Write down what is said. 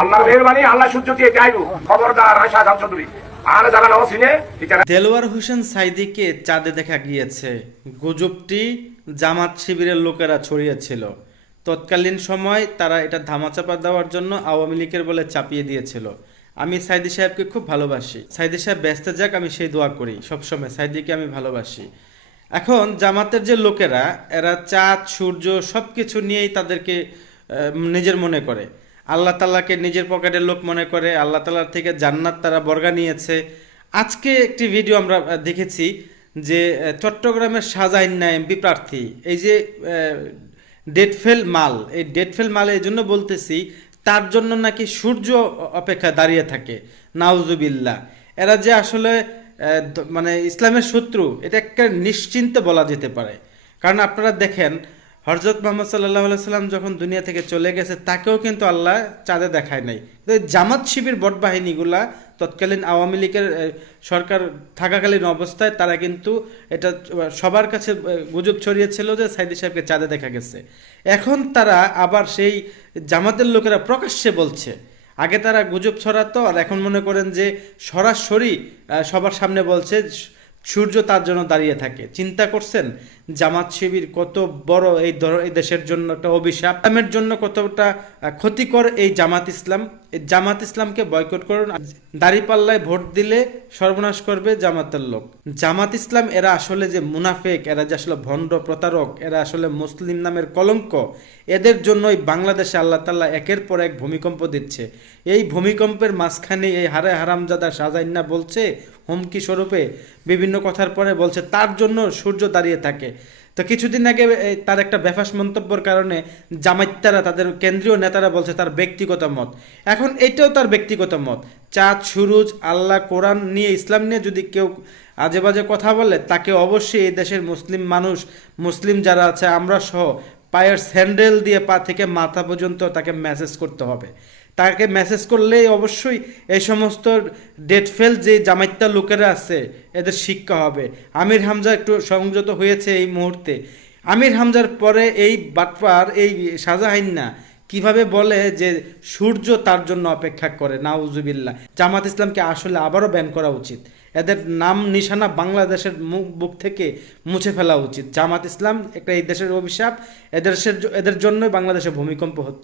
আল্লাহর মেহরবানি আল্লাহ সূর্য দিয়ে যাইব। খবরদার ধাম চৌধুরী। দেলোয়ার হোসেন সাইদিকে চাঁদে দেখা গিয়েছে। গুজবটি জামাত শিবিরের লোকেরা ছড়িয়েছিল। তৎকালীন সময় তারা এটা ধামাচাপা দেওয়ার জন্য আওয়ামী লীগের বলে চাপিয়ে দিয়েছিল। আমি সাইদি সাহেবকে খুব ভালোবাসি। সাইদি সাহেব ব্যস্ত যাক, আমি সেই দোয়া করি। সবসময় সাইদিকে আমি ভালোবাসি। এখন জামাতের যে লোকেরা, এরা চাঁদ, সূর্য সব কিছু নিয়েই তাদেরকে নিজের মনে করে। আল্লাহ তাল্লাহকে নিজের পকেটের লোক মনে করে, আল্লাহ তাল্লাহ থেকে জান্নাত তারা বর্গা নিয়েছে। আজকে একটি ভিডিও আমরা দেখেছি যে চট্টগ্রামের শাহজাহান্না এমপি প্রার্থী, এই যে ডেটফেল মাল, এই ডেটফেল মাল এই জন্য বলতেছি, তার জন্য নাকি সূর্য অপেক্ষা দাঁড়িয়ে থাকে। নাউজুবিল্লাহ। এরা যে আসলে মানে ইসলামের শত্রু, এটা একটা নিশ্চিন্তে বলা যেতে পারে। কারণ আপনারা দেখেন হরজত মোহাম্মদ সাল্লাহ সাল্লাম যখন দুনিয়া থেকে চলে গেছে, তাকেও কিন্তু আল্লাহ চাঁদে দেখায় নাই। জামাত শিবির বট বাহিনীগুলা তৎকালীন আওয়ামী লীগের সরকার থাকাকালীন অবস্থায় তারা কিন্তু এটা সবার কাছে গুজব ছড়িয়েছিল যে সাইদি সাহেবকে চাঁদে দেখা গেছে। এখন তারা আবার সেই জামাতের লোকেরা প্রকাশ্যে বলছে, আগে তারা গুজব ছড়াতো, আর এখন মনে করেন যে সরাসরি সবার সামনে বলছে, সূর্য তার জন্য দাঁড়িয়ে থাকে। চিন্তা করছেন? জামাত শিবির কত বড় এই ধর- এই দেশের জন্য একটা অভিশাপ। ইসলামের জন্য কতটা ক্ষতিকর এই জামাত ইসলাম। এই জামাত ইসলামকে বয়কট করুন। দাঁড়িপাল্লায় ভোট দিলে সর্বনাশ করবে জামাতের লোক। জামাত ইসলাম এরা আসলে যে মুনাফেক, এরা যে আসলে ভণ্ড প্রতারক, এরা আসলে মুসলিম নামের কলঙ্ক, এদের জন্যই বাংলাদেশে আল্লাহ তাল্লাহ একের পর এক ভূমিকম্প দিচ্ছে। এই ভূমিকম্পের মাঝখানে এই হারে হারামজাদা সাজাইন্না বলছে, হুমকি স্বরূপে বিভিন্ন কথার পরে বলছে, তার জন্য সূর্য দাঁড়িয়ে থাকে। তো কিছুদিন আগে তার একটা বেফাস মন্তব্যর কারণে জামাইত্যারা, তাদের কেন্দ্রীয় নেতারা বলছে তার ব্যক্তিগত মত। এখন এটাও তার ব্যক্তিগত মত। চাঁদ, সুরুজ, আল্লাহ, কোরআন নিয়ে, ইসলাম নিয়ে যদি কেউ আজে বাজে কথা বলে, তাকে অবশ্যই এই দেশের মুসলিম মানুষ, মুসলিম যারা আছে, আমরা সহ পায়ের স্যান্ডেল দিয়ে পা থেকে মাথা পর্যন্ত তাকে মেসেজ করতে হবে। তাকে মেসেজ করলেই অবশ্যই এই সমস্ত ডেট ফেল যে জামাইত্যা লোকেরা আছে, এদের শিক্ষা হবে। আমির হামজা একটু সংযত হয়েছে এই মুহূর্তে। আমির হামজার পরে এই বাটপার, এই শাহজাহান্না কীভাবে বলে যে সূর্য তার জন্য অপেক্ষা করে? নাউজুবিল্লা জামাত ইসলামকে আসলে আবারও ব্যান করা উচিত। এদের নাম নিশানা বাংলাদেশের মুখ, বুক থেকে মুছে ফেলা উচিত। জামাত ইসলাম একটা এই দেশের অভিশাপ। এদের এদের জন্যই বাংলাদেশে ভূমিকম্প হচ্ছে।